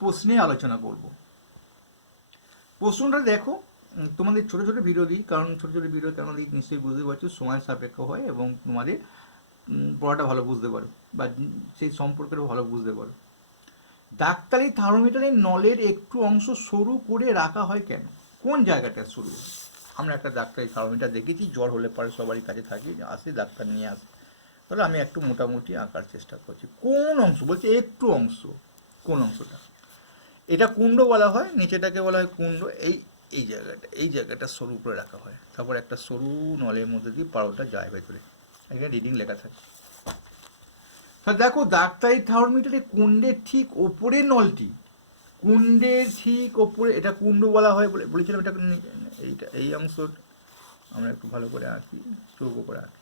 প্রশ্নে আলোচনা করব। প্রশ্নটা দেখো তোমাদের ছোট ছোট দিই, কারণ ছোট ছোট ভিডিও কেন দিই নিশ্চয়ই বুঝতে পারছ, সময় সাপেক্ষ হয় এবং তোমাদের পড়াটা ভালো বুঝতে পারো বা সেই সম্পর্কের ভালো বুঝতে পারো। ডাক্তারি থার্মোমিটারের নলের একটু অংশ সরু করে রাখা হয় কেন? কোন জায়গাটা সরু? আমরা একটা ডাক্তারি থার্মোমিটার দেখেছি, জ্বর হলে পরে সবারই কাছে থাকি, আসে, ডাক্তার নিয়ে আসে। তাহলে আমি একটু মোটামুটি আঁকার চেষ্টা করছি। কোন অংশ? বলছি একটু অংশ, কোন অংশটা? এটা কুণ্ড বলা হয়, নিচেটাকে বলা হয় কুণ্ড। এই এই জায়গাটা এই জায়গাটা সরু করে রাখা হয়। তারপর একটা সরু নলের মধ্যে দিয়ে পারোটা যায় ভেতরে। এখানে রিডিং লেখা থাকে। তা দেখো ডাক্তারি থার্মোমিটারে কুণ্ডের ঠিক ওপরে নলটি, কুণ্ডের ঠিক ওপরে, এটা কুণ্ড বলা হয় বলে, বলেছিলাম এটা এইটা, এই অংশ আমরা একটু ভালো করে আঁকি চৌকো করে আঁকি।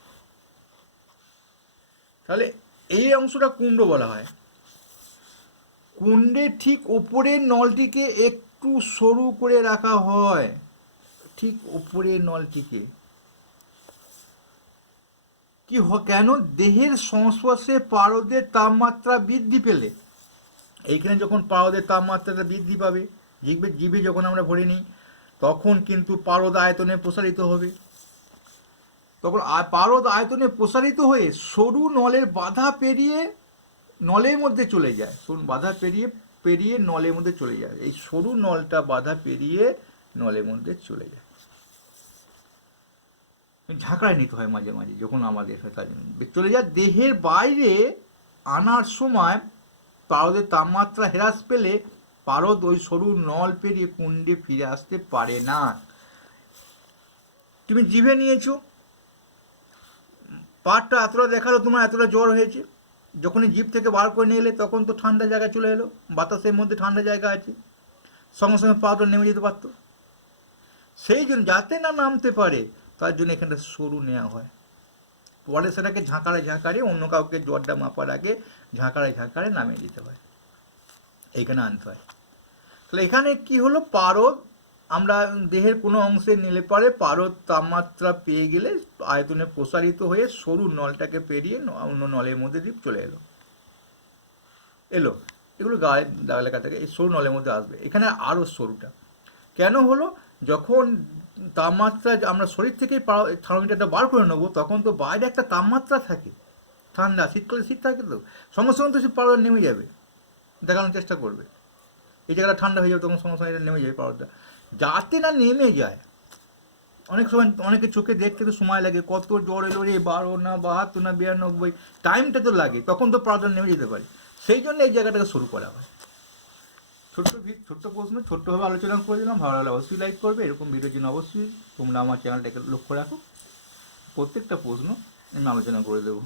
তাহলে এই অংশটা কুণ্ড বলা হয়। কুণ্ডের ঠিক ওপরের নলটিকে একটু সরু করে রাখা হয়। ঠিক ওপরের নলটিকে। কি কেন? দেহের সংস্পর্শে পারদের তাপমাত্রা বৃদ্ধি পেলে। এইখানে যখন পারদের তাপমাত্রাটা বৃদ্ধি পাবে, জিভে জিভে যখন আমরা ভরে নিই, তখন কিন্তু পারদ আয়তনে প্রসারিত হবে। তখন পারদ আয়তনে প্রসারিত হয়ে সরু নলের বাধা পেরিয়ে নলের মধ্যে চলে যায়। সরু বাধা পেরিয়ে পেরিয়ে নলের মধ্যে চলে যায়। এই সরু নলটা বাধা পেরিয়ে নলের মধ্যে চলে যায়। ঝাঁকড়ায় নিতে হয় মাঝে মাঝে, যখন আমাদের হয় তার চলে যায় দেহের বাইরে আনার সময় পারদের তাপমাত্রা হ্রাস পেলে পারদ ওই সরু নল পেরিয়ে কুণ্ডে ফিরে আসতে পারে না। তুমি জিভে নিয়েছো। পাটটা এতটা দেখাল, তোমার এতটা জ্বর হয়েছে। যখনই জিভ থেকে বার করে নিয়ে এলে তখন তো ঠান্ডা জায়গা চলে এলো, বাতাসের মধ্যে ঠান্ডা জায়গা আছে, সঙ্গে সঙ্গে পাউডার নেমে যেতে পারতো। সেই জন্য যাতে না নামতে পারে, তার জন্য এখানটা সরু নেওয়া হয়। পরে সেটাকে ঝাঁকারে ঝাঁকারে অন্য কাউকে জ্বরটা মাপার আগে ঝাঁকারে ঝাঁকারে নামিয়ে দিতে হয়। এইখানে আনতে হয়। তাহলে এখানে কি হলো? পারদ আমরা দেহের কোনো অংশে নিলে পরে পারদ তাপমাত্রা পেয়ে গেলে আয়তনে প্রসারিত হয়ে সরু নলটাকে পেরিয়ে অন্য নলের মধ্যে দিয়ে চলে এলো। এলো। এগুলো গায়ে দাগ লেখা থাকে, এই সরু নলের মধ্যে আসবে। এখানে আরও সরুটা। কেন হলো? যখন তাপমাত্রা আমরা শরীর থেকেই থার্মোমিটারটা বার করে নেব, তখন তো বাইরে একটা তাপমাত্রা থাকে। ঠান্ডা, শীতকালে শীত থাকে তো। সঙ্গে সঙ্গে তো সে পাউডার নেমে যাবে। দেখানোর চেষ্টা করবে। এই জায়গাটা ঠান্ডা হয়ে যাবে, তখন সঙ্গে সঙ্গে এটা নেমে যাবে পাউডারটা যাতে না নেমে যায়। অনেক সময় অনেকে চোখে দেখতে তো সময় লাগে, কত জ্বর এলো রে, বারো না বাহাত্তর না বিরানব্বই টাইমটা তো লাগে, তখন তো পাউডার নেমে যেতে পারে। সেই জন্য এই জায়গাটাকে শুরু করা হয়। ছোট্ট ছোট্ট প্রশ্ন ছোট্টভাবে আলোচনা করে দিলাম, ভালো লাগলে অবশ্যই লাইক করবে, এরকম ভিডিওর জন্য অবশ্যই তোমরা আমার চ্যানেলটাকে লক্ষ্য রাখো। প্রত্যেকটা প্রশ্ন আমি আলোচনা করে দেবো।